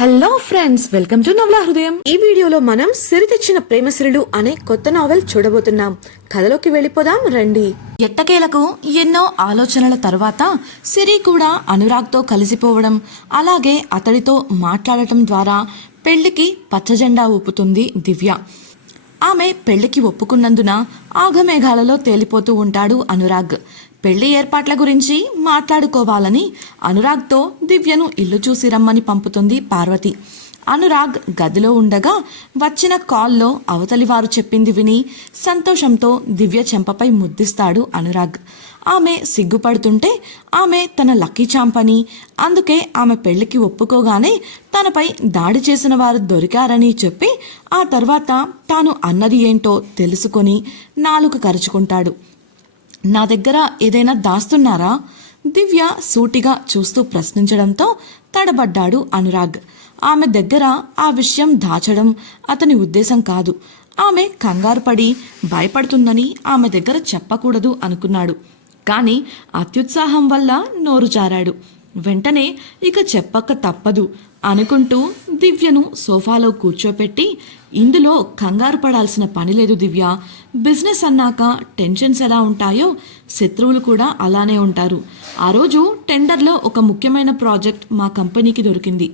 Hello friends, welcome to నవలా హృదయం. ఈ వీడియోలో మనం సిరి తెచ్చిన ప్రేమసిరులు అనే కొత్త నావెల్ చూడబోతున్నాం. కథలోకి వెళ్ళిపోదాం రండి. ఎట్టకేలకు ఎన్నో ఆలోచనల తరువాత సిరి కూడా అనురాగ్తో కలిసిపోవడం, అలాగే అతడితో మాట్లాడటం ద్వారా పెళ్లికి పచ్చజెండా ఊపుతుంది దివ్య. ఆమె పెళ్లికి ఒప్పుకున్నందున ఆఘమేఘాలలో తేలిపోతూ ఉంటాడు అనురాగ్. పెళ్లి ఏర్పాట్ల గురించి మాట్లాడుకోవాలని అనురాగ్తో దివ్యను ఇల్లు చూసి రమ్మని పంపుతుంది పార్వతి. అనురాగ్ గదిలో ఉండగా వచ్చిన కాల్లో అవతలి వారు చెప్పింది విని సంతోషంతో దివ్య చెంపపై ముద్దిస్తాడు అనురాగ్. ఆమె సిగ్గుపడుతుంటే ఆమె తన లక్కీ చాంపని, అందుకే ఆమె పెళ్లికి ఒప్పుకోగానే తనపై దాడి చేసిన వారు దొరికారని చెప్పి ఆ తర్వాత తాను అన్నది ఏంటో తెలుసుకొని నాలుక కరుచుకుంటాడు. నా దగ్గర ఏదైనా దాస్తున్నారా? దివ్య సూటిగా చూస్తూ ప్రశ్నించడంతో తడబడ్డాడు అనురాగ్. ఆమె దగ్గర ఆ విషయం దాచడం అతని ఉద్దేశం కాదు. ఆమె కంగారు పడి భయపడుతుందని ఆమె దగ్గర చెప్పకూడదు అనుకున్నాడు. కానీ అత్యుత్సాహం వల్ల నోరు జారాడు. వెంటనే ఇక చెప్పక తప్పదు అనుకుంటూ దివ్యను సోఫాలో కూర్చోపెట్టి, ఇందులో కంగారు పడాల్సిన పని లేదు దివ్య. బిజినెస్ అన్నాక టెన్షన్స్ ఎలా ఉంటాయో శత్రువులు కూడా అలానే ఉంటారు. ఆ రోజు టెండర్లో ఒక ముఖ్యమైన ప్రాజెక్ట్ మా కంపెనీకి దొరికింది.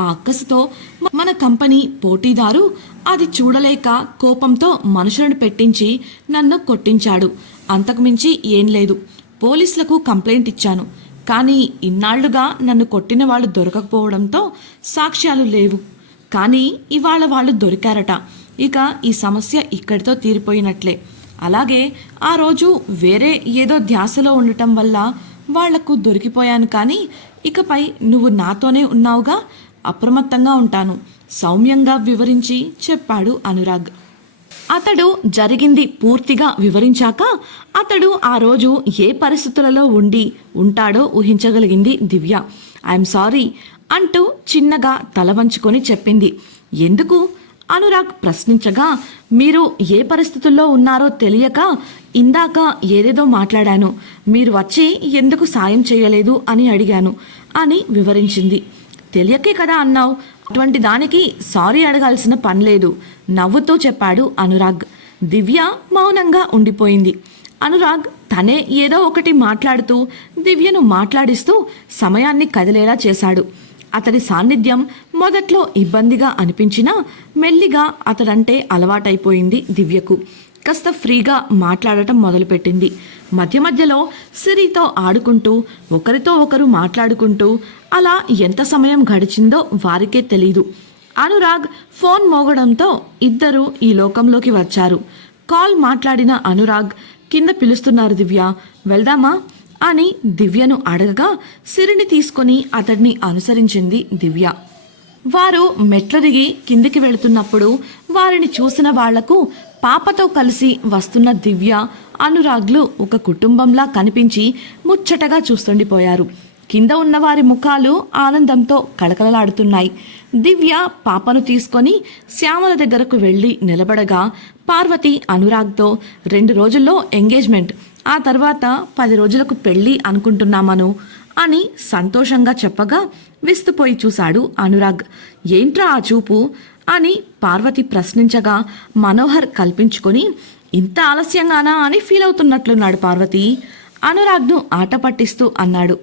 ఆ అక్కసుతో మన కంపెనీ పోటీదారు అది చూడలేక కోపంతో మనుషులను పెట్టించి నన్ను కొట్టించాడు. అంతకుమించి ఏం లేదు. పోలీసులకు కంప్లైంట్ ఇచ్చాను. కానీ ఇన్నాళ్లుగా నన్ను కొట్టిన వాళ్ళు దొరకకపోవడంతో సాక్ష్యాలు లేవు. కానీ ఇవాళ వాళ్ళు దొరికారట. ఇక ఈ సమస్య ఇక్కడితో తీరిపోయినట్లే. అలాగే ఆ రోజు వేరే ఏదో ధ్యాసలో ఉండటం వల్ల వాళ్లకు దొరికిపోయాను. కానీ ఇకపై నువ్వు నాతోనే ఉన్నావుగా, అప్రమత్తంగా ఉంటాను, సౌమ్యంగా వివరించి చెప్పాడు అనురాగ్. అతడు జరిగింది పూర్తిగా వివరించాక అతడు ఆ రోజు ఏ పరిస్థితులలో ఉంటాడో ఊహించగలిగింది దివ్య. ఐఎమ్ సారీ అంటూ చిన్నగా తల వంచుకొని చెప్పింది. ఎందుకు? అనురాగ్ ప్రశ్నించగా, మీరు ఏ పరిస్థితుల్లో ఉన్నారో తెలియక ఇందాక ఏదేదో మాట్లాడాను. మీరు వచ్చి ఎందుకు సాయం చేయలేదు అని అడిగాను అని వివరించింది. తెలియకే కదా అన్నావు, అటువంటి దానికి సారీ అడగాల్సిన పని లేదు నవ్వుతూ చెప్పాడు అనురాగ్. దివ్య మౌనంగా ఉండిపోయింది. అనురాగ్ తనే ఏదో ఒకటి మాట్లాడుతూ దివ్యను మాట్లాడిస్తూ సమయాన్ని కదిలేలా చేశాడు. అతడి సాన్నిధ్యం మొదట్లో ఇబ్బందిగా అనిపించినా మెల్లిగా అతడంటే అలవాటైపోయింది దివ్యకు. కాస్త ఫ్రీగా మాట్లాడటం మొదలుపెట్టింది. మధ్య మధ్యలో సిరితో ఆడుకుంటూ ఒకరితో ఒకరు మాట్లాడుకుంటూ అలా ఎంత సమయం గడిచిందో వారికే తెలీదు. అనురాగ్ ఫోన్ మోగడంతో ఇద్దరు ఈ లోకంలోకి వచ్చారు. కాల్ మాట్లాడిన అనురాగ్, కింద పిలుస్తున్నారు దివ్య, వెళ్దామా అని దివ్యను అడగగా సిరిని తీసుకుని అతడిని అనుసరించింది దివ్య. వారు మెట్లు దిగి కిందికి వెళుతున్నప్పుడు వారిని చూసిన వాళ్లకు పాపతో కలిసి వస్తున్న దివ్య, అనురాగ్లు ఒక కుటుంబంలా కనిపించి ముచ్చటగా చూస్తుండిపోయారు. కింద ఉన్న వారి ముఖాలు ఆనందంతో కళకళలాడుతున్నాయి. దివ్య పాపను తీసుకొని శ్యామల దగ్గరకు వెళ్ళి నిలబడగా పార్వతి అనురాగ్తో 2 రోజుల్లో ఎంగేజ్మెంట్, ఆ తర్వాత 10 రోజులకు పెళ్ళి అనుకుంటున్నామను అని సంతోషంగా చెప్పగా విస్తుపోయి చూశాడు అనురాగ్. ఏంట్రా ఆ చూపు అని పార్వతి ప్రశ్నించగా మనోహర్ కల్పించుకొని, ఇంత ఆలస్యంగానా అని ఫీల్ అవుతున్నట్లున్నాడు పార్వతి. అనురాగ్ను ఆట పట్టిస్తూ అన్నాడు.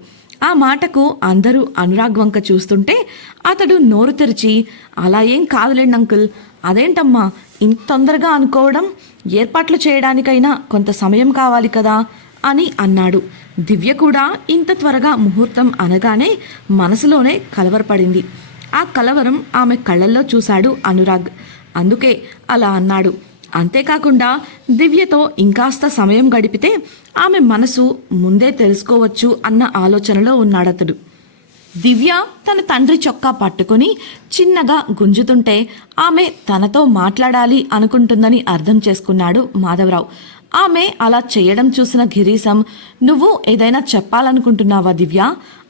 ఆ మాటకు అందరూ అనురాగ్ వంక చూస్తుంటే అతడు నోరు తెరిచి, అలా ఏం కాదులేండి అంకుల్, అదేంటమ్మా ఇంత తొందరగా అనుకోవడం, ఏర్పాట్లు చేయడానికైనా కొంత సమయం కావాలి కదా అని అన్నాడు. దివ్య కూడా ఇంత త్వరగా ముహూర్తం అనగానే మనసులోనే కలవరపడింది. ఆ కలవరం ఆమె కళ్ళల్లో చూశాడు అనురాగ్. అందుకే అలా అన్నాడు. అంతేకాకుండా దివ్యతో ఇంకాస్త సమయం గడిపితే ఆమె మనసు ముందే తెలుసుకోవచ్చు అన్న ఆలోచనలో ఉన్నాడతడు. దివ్య తన తండ్రి చొక్కా పట్టుకుని చిన్నగా గుంజుతుంటే ఆమె తనతో మాట్లాడాలి అనుకుంటుందని అర్థం చేసుకున్నాడు మాధవరావు. ఆమె అలా చేయడం చూసిన గిరీశం, నువ్వు ఏదైనా చెప్పాలనుకుంటున్నావా దివ్య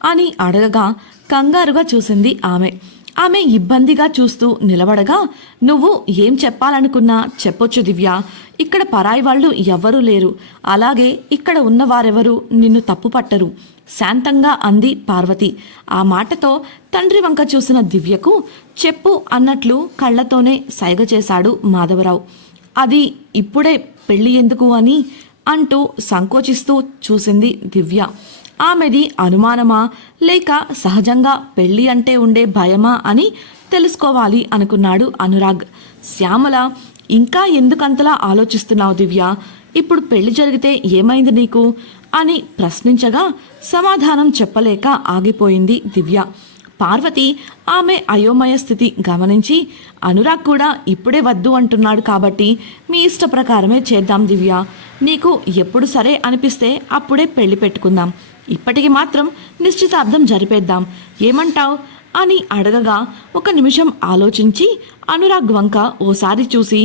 అని అడగగా కంగారుగా చూసింది ఆమె. ఆమె ఇబ్బందిగా చూస్తూ నిలబడగా, నువ్వు ఏం చెప్పాలనుకున్నా చెప్పొచ్చు దివ్య, ఇక్కడ పరాయి వాళ్ళు ఎవ్వరూ లేరు, అలాగే ఇక్కడ ఉన్నవారెవరూ నిన్ను తప్పు పట్టరు శాంతంగా అంది పార్వతి. ఆ మాటతో తండ్రి వంక చూసిన దివ్యకు చెప్పు అన్నట్లు కళ్లతోనే సైగ చేశాడు మాధవరావు. అది ఇప్పుడే పెళ్లి ఎందుకు అని అంటూ సంకోచిస్తూ చూసింది దివ్య. ఆమెది అనుమానమా లేక సహజంగా పెళ్లి అంటే ఉండే భయమా అని తెలుసుకోవాలి అనుకున్నాడు అనురాగ్. శ్యామల, ఇంకా ఎందుకంతలా ఆలోచిస్తున్నావు దివ్య, ఇప్పుడు పెళ్లి జరిగితే ఏమైంది నీకు అని ప్రశ్నించగా సమాధానం చెప్పలేక ఆగిపోయింది దివ్య. పార్వతి ఆమె అయోమయ స్థితి గమనించి, అనురాగ్ కూడా ఇప్పుడే వద్దు అంటున్నాడు కాబట్టి మీ ఇష్ట ప్రకారమే చేద్దాం దివ్య, నీకు ఎప్పుడు సరే అనిపిస్తే అప్పుడే పెళ్లి పెట్టుకుందాం, ఇప్పటికి మాత్రం నిశ్చితార్థం జరిపేద్దాం, ఏమంటావ్ అని అడగగా 1 నిమిషం ఆలోచించి అనురాగ్ వంక ఓసారి చూసి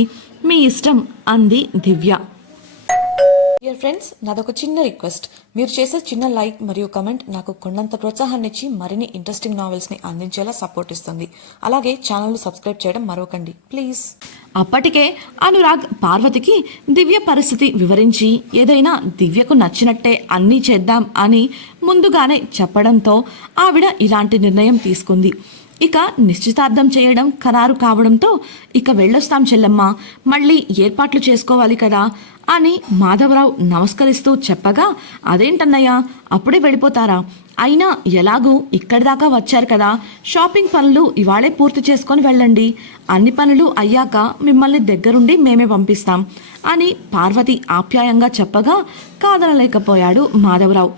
మీ ఇష్టం అంది దివ్య. డియర్ ఫ్రెండ్స్, నాదొక చిన్న రిక్వెస్ట్. మీరు చేసే చిన్న లైక్ మరియు కమెంట్ నాకు కొండంత ప్రోత్సాహాన్ని ఇచ్చి మరిన్ని ఇంట్రెస్టింగ్ నావెల్స్ని అందించేలా సపోర్ట్ ఇస్తుంది. అలాగే ఛానల్ను సబ్స్క్రైబ్ చేయడం మరవకండి ప్లీజ్. అప్పటికే అనురాగ్ పార్వతికి దివ్య పరిస్థితి వివరించి ఏదైనా దివ్యకు నచ్చినట్టే అన్నీ చేద్దాం అని ముందుగానే చెప్పడంతో ఆవిడ ఇలాంటి నిర్ణయం తీసుకుంది. ఇక నిశ్చితార్థం చేయడం ఖరారు కావడంతో ఇక వెళ్ళొస్తాం చెల్లెమ్మ, మళ్ళీ ఏర్పాట్లు చేసుకోవాలి కదా అని మాధవరావు నమస్కరిస్తూ చెప్పగా, అదేంటన్నయ్య అప్పుడే వెళ్ళిపోతారా, అయినా ఎలాగూ ఇక్కడి దాకా వచ్చారు కదా, షాపింగ్ పనులు ఇవాళే పూర్తి చేసుకొని వెళ్ళండి, అన్ని పనులు అయ్యాక మిమ్మల్ని దగ్గరుండి మేమే పంపిస్తాం అని పార్వతి ఆప్యాయంగా చెప్పగా కాదనలేకపోయాడు మాధవరావు.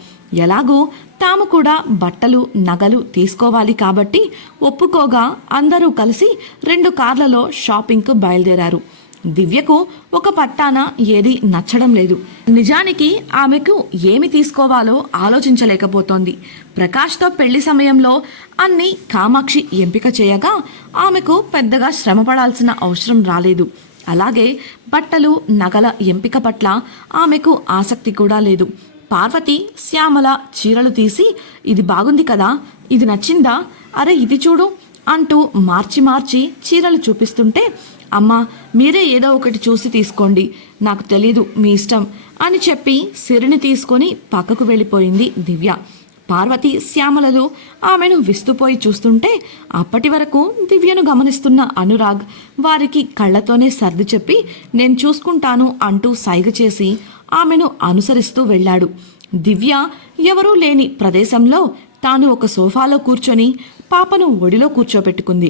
ఎలాగూ తాము కూడా బట్టలు నగలు తీసుకోవాలి కాబట్టి ఒప్పుకోగా అందరూ కలిసి 2 కార్లలో షాపింగ్కు బయలుదేరారు. దివ్యకు ఒక పట్టాన ఏది నచ్చడం లేదు. నిజానికి ఆమెకు ఏమి తీసుకోవాలో ఆలోచించలేకపోతోంది. ప్రకాష్తో పెళ్లి సమయంలో అన్ని కామాక్షి ఎంపిక చేయగా ఆమెకు పెద్దగా శ్రమపడాల్సిన అవసరం రాలేదు. అలాగే బట్టలు నగల ఎంపిక పట్ల ఆమెకు ఆసక్తి కూడా లేదు. పార్వతి శ్యామల చీరలు తీసి, ఇది బాగుంది కదా, ఇది నచ్చిందా, అరే ఇది చూడు అంటూ మార్చి మార్చి చీరలు చూపిస్తుంటే, అమ్మా మీరే ఏదో ఒకటి చూసి తీసుకోండి, నాకు తెలీదు మీ ఇష్టం అని చెప్పి సిరిని తీసుకొని పక్కకు వెళ్ళిపోయింది దివ్య. పార్వతి శ్యామలలు ఆమెను విస్తుపోయి చూస్తుంటే అప్పటి వరకు దివ్యను గమనిస్తున్న అనురాగ్ వారికి కళ్ళతోనే సర్ది చెప్పి నేను చూసుకుంటాను అంటూ సైగ చేసి ఆమెను అనుసరిస్తూ వెళ్ళాడు. దివ్య ఎవరూ లేని ప్రదేశంలో తాను ఒక సోఫాలో కూర్చొని పాపను ఒడిలో కూర్చోబెట్టుకుంది.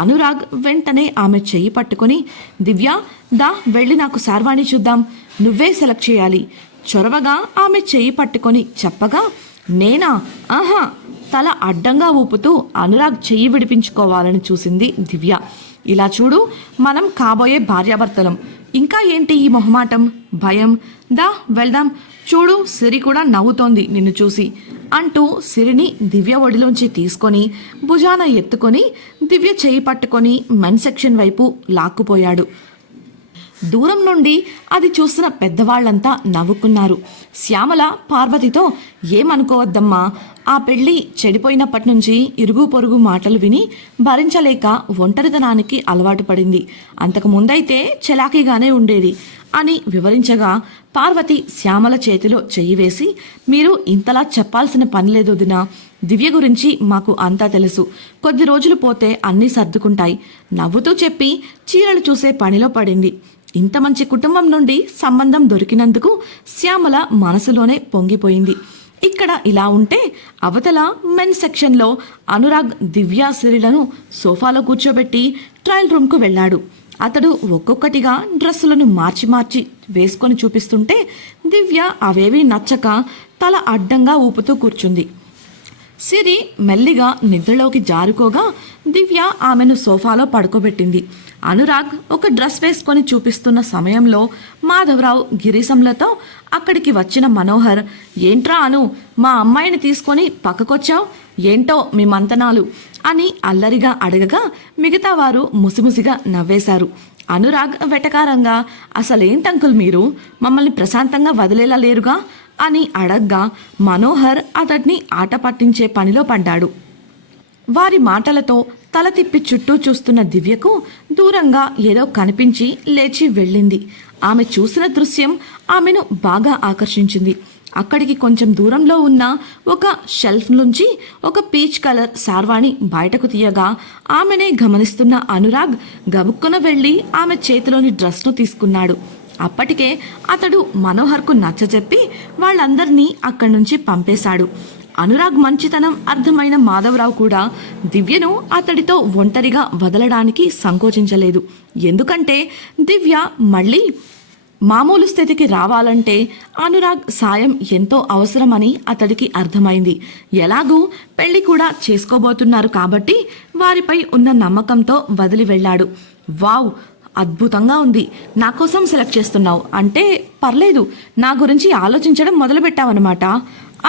అనురాగ్ వెంటనే ఆమె చెయ్యి పట్టుకొని, దివ్య దా వెళ్ళి నాకు శార్వాణి చూద్దాం, నువ్వే సెలెక్ట్ చేయాలి చొరవగా ఆమె చెయ్యి పట్టుకొని చెప్పగా, నేనా, ఆహా తల అడ్డంగా ఊపుతూ అనురాగ్ చెయ్యి విడిపించుకోవాలని చూసింది దివ్య. ఇలా చూడు, మనం కాబోయే భార్యాభర్తలం, ఇంకా ఏంటి ఈ మొహమాటం భయం, దా వెళ్దాం, చూడు సిరి కూడా నవ్వుతోంది నిన్ను చూసి అంటూ సిరిని దివ్య ఒడిలోంచి తీసుకొని భుజాన ఎత్తుకొని దివ్య చేయి పట్టుకొని మెన్ సెక్షన్ వైపు లాక్కుపోయాడు. దూరం నుండి అది చూసిన పెద్దవాళ్లంతా నవ్వుకున్నారు. శ్యామల పార్వతితో, ఏమనుకోవద్దమ్మా, ఆ పెళ్లి చెడిపోయినప్పటి నుంచి ఇరుగు పొరుగు మాటలు విని భరించలేక ఒంటరితనానికి అలవాటు పడింది, అంతకు ముందైతే చలాకీగానే ఉండేది అని వివరించగా పార్వతి శ్యామల చేతిలో చెయ్యి వేసి, మీరు ఇంతలా చెప్పాల్సిన పని లేదు వదినా, దివ్య గురించి మాకు అంతా తెలుసు, కొద్ది రోజులు పోతే అన్నీ సర్దుకుంటాయి నవ్వుతూ చెప్పి చీరలు చూసే పనిలో పడింది. ఇంత మంచి కుటుంబం నుండి సంబంధం దొరికినందుకు శ్యామల మనసులోనే పొంగిపోయింది. ఇక్కడ ఇలా ఉంటే అవతల మెన్ సెక్షన్లో అనురాగ్ దివ్య సిరిలను సోఫాలో కూర్చోబెట్టి ట్రయల్ రూమ్కు వెళ్ళాడు. అతడు ఒక్కొక్కటిగా డ్రెస్సులను మార్చి మార్చి వేసుకొని చూపిస్తుంటే దివ్య అవేవీ నచ్చక తల అడ్డంగా ఊపుతూ కూర్చుంది. సిరి మెల్లిగా నిద్రలోకి జారుకోగా దివ్య ఆమెను సోఫాలో పడుకోబెట్టింది. అనురాగ్ ఒక డ్రెస్ వేసుకొని చూపిస్తున్న సమయంలో మాధవరావు గిరీశంలతో అక్కడికి వచ్చిన మనోహర్, ఏంట్రా అను, మా అమ్మాయిని తీసుకొని పక్కకొచ్చావు, ఏంటో మీ మంతనాలు అని అల్లరిగా అడగగా మిగతా వారు ముసిముసిగా నవ్వేశారు. అనురాగ్ వెటకారంగా, అసలేంటంకుల్ మీరు, మమ్మల్ని ప్రశాంతంగా వదిలేలా లేరుగా అని అడగ్గా మనోహర్ అతడిని ఆట పట్టించే పనిలో పడ్డాడు. వారి మాటలతో తల తిప్పి చుట్టూ చూస్తున్న దివ్యకు దూరంగా ఏదో కనిపించి లేచి వెళ్ళింది. ఆమె చూసిన దృశ్యం ఆమెను బాగా ఆకర్షించింది. అక్కడికి కొంచెం దూరంలో ఉన్న ఒక షెల్ఫ్ నుంచి ఒక పీచ్ కలర్ శార్వాణి బయటకు తీయగా ఆమెనే గమనిస్తున్న అనురాగ్ గబుక్కున వెళ్ళి ఆమె చేతిలోని డ్రెస్ను తీసుకున్నాడు. అప్పటికే అతడు మనోహర్కు నచ్చజెప్పి వాళ్ళందరినీ అక్కడి నుంచి పంపేశాడు. అనురాగ్ మంచితనం అర్థమైన మాధవరావు కూడా దివ్యను అతడితో ఒంటరిగా వదలడానికి సంకోచించలేదు. ఎందుకంటే దివ్య మళ్ళీ మామూలు స్థితికి రావాలంటే అనురాగ్ సాయం ఎంతో అవసరమని అతడికి అర్థమైంది. ఎలాగూ పెళ్లి కూడా చేసుకోబోతున్నారు కాబట్టి వారిపై ఉన్న నమ్మకంతో వదిలి వెళ్ళాడు. వావ్, అద్భుతంగా ఉంది, నా కోసం సెలెక్ట్ చేస్తున్నావు అంటే పర్లేదు, నా గురించి ఆలోచించడం మొదలుపెట్టావన్నమాట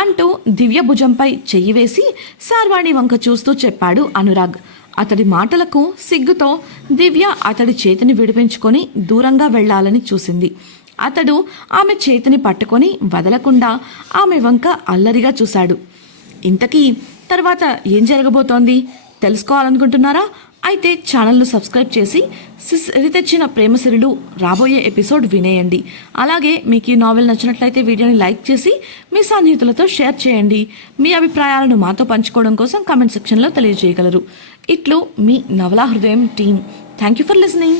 అంటూ దివ్య భుజంపై చెయ్యి వేసి శార్వాణి వంక చూస్తూ చెప్పాడు అనురాగ్. అతడి మాటలకు సిగ్గుతో దివ్య అతడి చేతిని విడిపించుకొని దూరంగా వెళ్లాలని చూసింది. అతడు ఆమె చేతిని పట్టుకొని వదలకుండా ఆమె వంక అల్లరిగా చూశాడు. ఇంతకీ తర్వాత ఏం జరగబోతోంది తెలుసుకోవాలనుకుంటున్నారా? అయితే ఛానల్ను సబ్స్క్రైబ్ చేసి సిరి తెచ్చిన ప్రేమసిరులు రాబోయే ఎపిసోడ్ వినేయండి. అలాగే మీకు ఈ నావెల్ నచ్చినట్లయితే వీడియోని లైక్ చేసి మీ సన్నిహితులతో షేర్ చేయండి. మీ అభిప్రాయాలను మాతో పంచుకోవడం కోసం కామెంట్ సెక్షన్లో తెలియజేయగలరు. ఇట్లు మీ నవలా హృదయం team. Thank you for listening.